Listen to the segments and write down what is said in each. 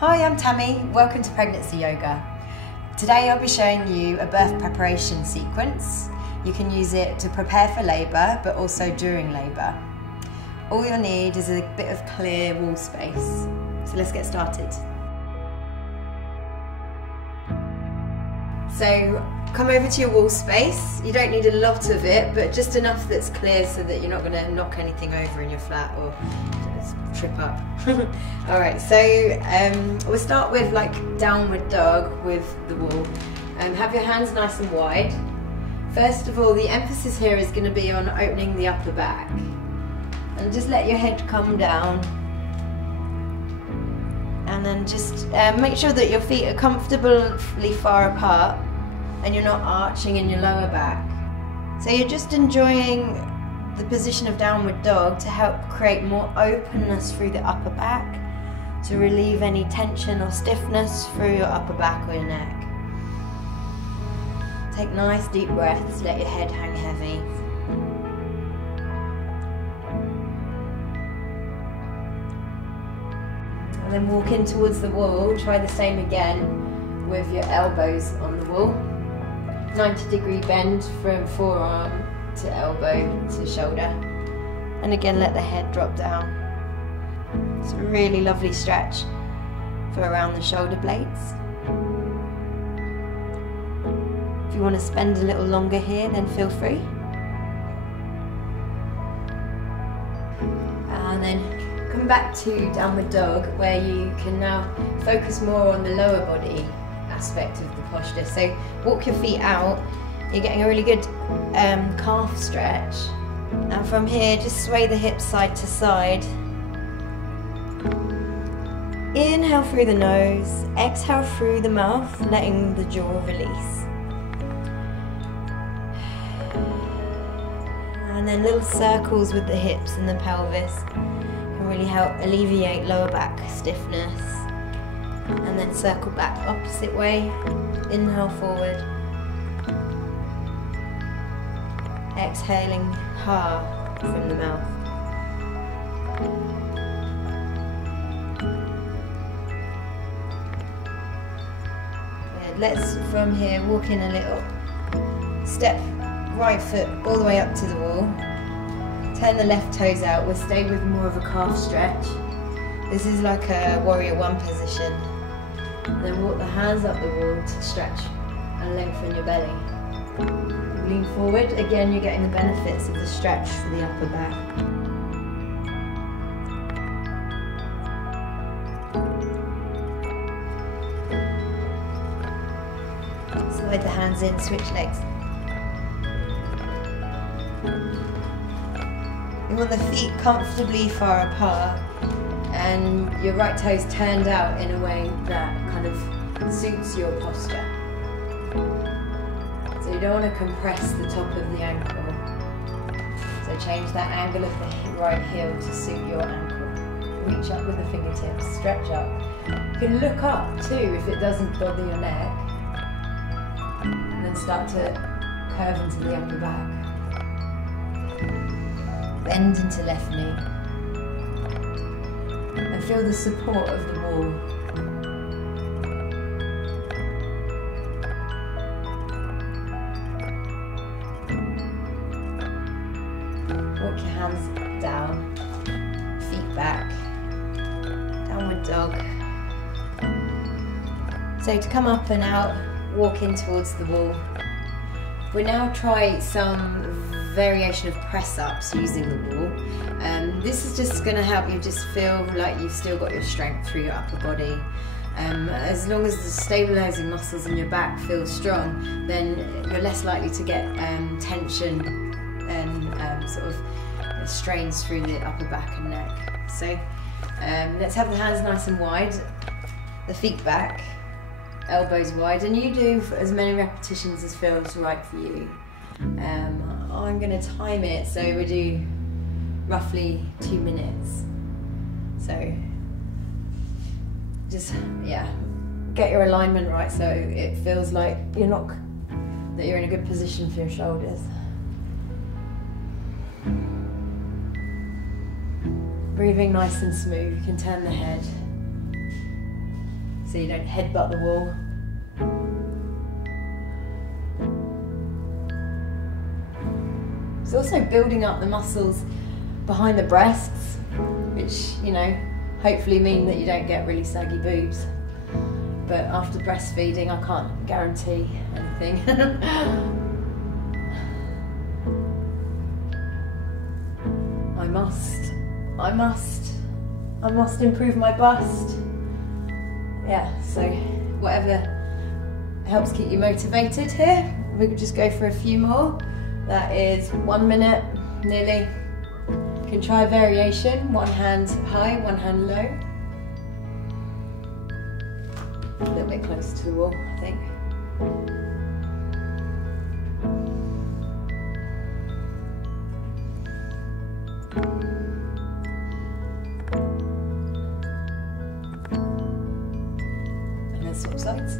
Hi, I'm Tammy. Welcome to Pregnancy Yoga. Today I'll be showing you a birth preparation sequence. You can use it to prepare for labour, but also during labour. All you'll need is a bit of clear wall space. So let's get started. So come over to your wall space. You don't need a lot of it, but just enough that's clear so that you're not going to knock anything over in your flat or trip up. Alright, so we'll start with like downward dog with the wall. Have your hands nice and wide. First of all, the emphasis here is going to be on opening the upper back. And just let your head come down. And then just make sure that your feet are comfortably far apart and you're not arching in your lower back. So you're just enjoying the position of downward dog to help create more openness through the upper back, to relieve any tension or stiffness through your upper back or your neck. Take nice deep breaths, let your head hang heavy. And then walk in towards the wall. Try the same again with your elbows on the wall. 90-degree bend from forearm to elbow to shoulder. And again, let the head drop down. It's a really lovely stretch for around the shoulder blades. If you want to spend a little longer here, then feel free. And then come back to downward dog, where you can now focus more on the lower body aspect of the posture. So walk your feet out. You're getting a really good calf stretch. And from here, just sway the hips side to side. Inhale through the nose, exhale through the mouth, letting the jaw release. And then little circles with the hips and the pelvis can really help alleviate lower back stiffness. And then circle back opposite way. Inhale forward. Exhaling hard from the mouth. Good. Let's from here walk in a little. Step right foot all the way up to the wall. Turn the left toes out. We'll stay with more of a calf stretch. This is like a warrior one position. And then walk the hands up the wall to stretch and lengthen your belly. Lean forward. Again, you're getting the benefits of the stretch for the upper back. Slide the hands in, switch legs. You want the feet comfortably far apart and your right toes turned out in a way that kind of suits your posture. So you don't want to compress the top of the ankle. So change that angle of the right heel to suit your ankle. Reach up with the fingertips, stretch up. You can look up too if it doesn't bother your neck. And then start to curve into the upper back. Bend into left knee. And feel the support of the wall. Walk your hands down, feet back, downward dog. So to come up and out, walk in towards the wall. We'll now try some variation of press-ups using the wall. This is just going to help you just feel like you've still got your strength through your upper body. As long as the stabilising muscles in your back feel strong, then you're less likely to get tension and sort of strains through the upper back and neck. So let's have the hands nice and wide, the feet back, elbows wide, and you do as many repetitions as feels right for you. I'm going to time it, so we do roughly 2 minutes. So just, yeah, get your alignment right so it feels like that you're in a good position for your shoulders. Breathing nice and smooth. You can turn the head. so you don't headbutt the wall. It's also building up the muscles behind the breasts, which, you know, hopefully mean that you don't get really saggy boobs. But after breastfeeding, I can't guarantee anything. I must improve my bust. Yeah, so whatever helps keep you motivated here. We could just go for a few more. That is 1 minute, nearly. You can try a variation, one hand high, one hand low. A little bit closer to the wall, I think. And then swap sides.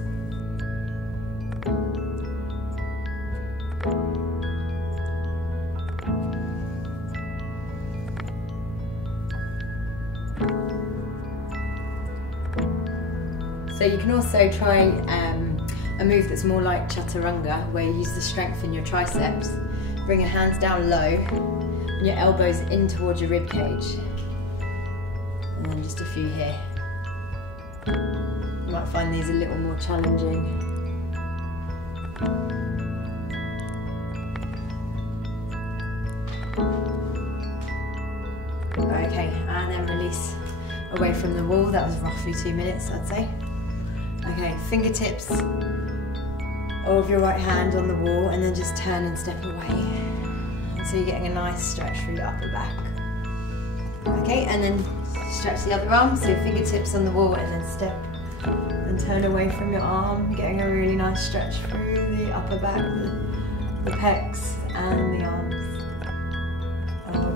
So you can also try a move that's more like chaturanga, where you use the strength in your triceps. Bring your hands down low and your elbows in towards your rib cage. And then just a few here. You might find these a little more challenging. Okay, and then release away from the wall. That was roughly 2 minutes, I'd say. Okay, fingertips of your right hand on the wall, and then just turn and step away. And so you're getting a nice stretch through your upper back. Okay, and then stretch the other arm, so fingertips on the wall, and then step and turn away from your arm, getting a really nice stretch through the upper back, the pecs and the arms.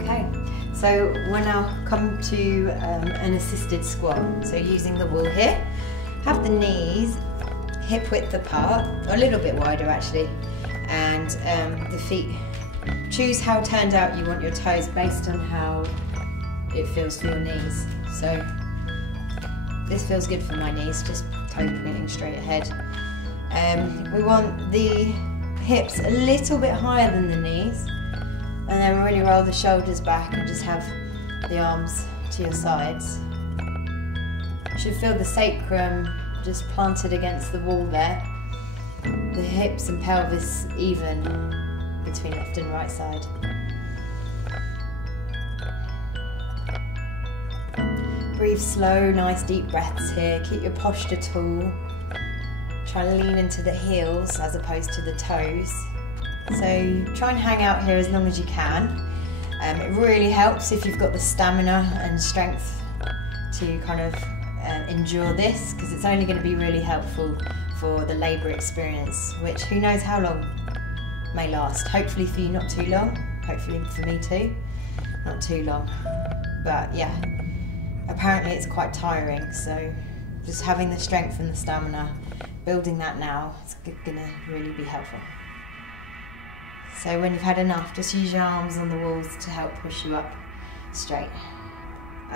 Okay, so we'll now come to an assisted squat. So using the wall here, have the knees hip width apart, or a little bit wider actually, and the feet, choose how turned out you want your toes based on how it feels for your knees. So this feels good for my knees, just toe pointing straight ahead. We want the hips a little bit higher than the knees, and then really roll the shoulders back and just have the arms to your sides. You should feel the sacrum just planted against the wall there. The hips and pelvis even between left and right side. Breathe slow, nice deep breaths here. Keep your posture tall. Try and lean into the heels as opposed to the toes. So try and hang out here as long as you can. It really helps if you've got the stamina and strength to kind of endure this, because it's only going to be really helpful for the labour experience, which who knows how long may last. Hopefully for you not too long, hopefully for me too, not too long. But yeah, apparently it's quite tiring, so just having the strength and the stamina, building that now, it's going to really be helpful. So when you've had enough, just use your arms on the walls to help push you up straight.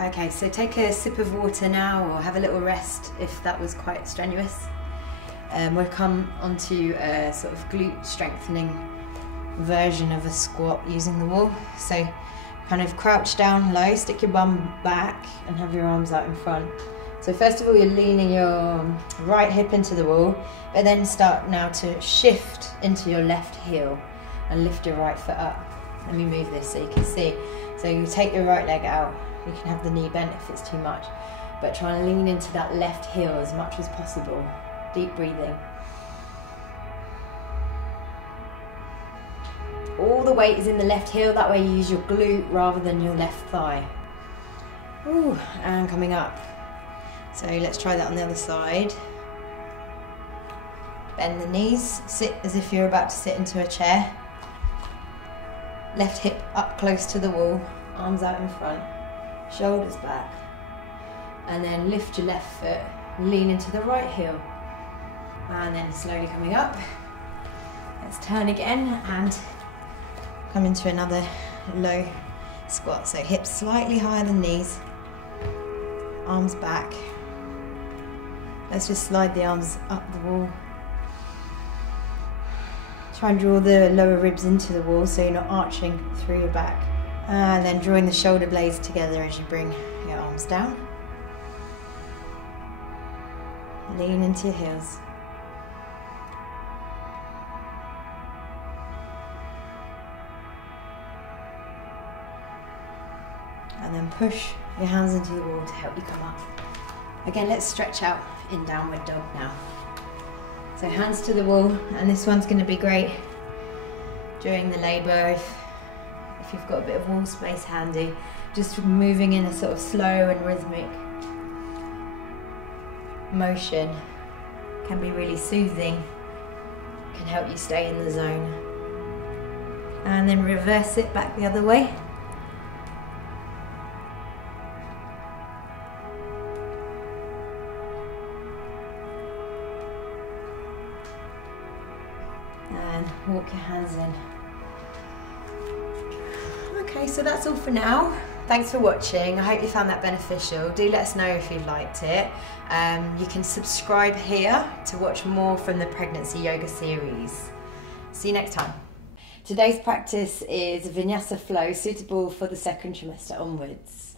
Okay, so take a sip of water now, or have a little rest if that was quite strenuous. We'll come onto a sort of glute strengthening version of a squat using the wall. So kind of crouch down low, stick your bum back and have your arms out in front. So first of all, you're leaning your right hip into the wall, but then start now to shift into your left heel and lift your right foot up. Let me move this so you can see. So you take your right leg out. You can have the knee bent if it's too much, but try and lean into that left heel as much as possible. Deep breathing. All the weight is in the left heel, that way you use your glute rather than your left thigh. Ooh, and coming up. So let's try that on the other side. Bend the knees, sit as if you're about to sit into a chair. Left hip up close to the wall, arms out in front. Shoulders back, and then lift your left foot, lean into the right heel, and then slowly coming up. Let's turn again and come into another low squat. So hips slightly higher than knees, arms back, Let's just slide the arms up the wall. Try and draw the lower ribs into the wall so you're not arching through your back. And then drawing the shoulder blades together as you bring your arms down. Lean into your heels. And then push your hands into the wall to help you come up. Again, let's stretch out in downward dog now. So hands to the wall, and this one's going to be great during the labour if you've got a bit of wall space handy. Just moving in a sort of slow and rhythmic motion can be really soothing, can help you stay in the zone. And then reverse it back the other way. And walk your hands in. Okay, so that's all for now. Thanks for watching. I hope you found that beneficial. Do let us know if you liked it. You can subscribe here to watch more from the Pregnancy Yoga series. See you next time. Today's practice is Vinyasa flow, suitable for the second trimester onwards.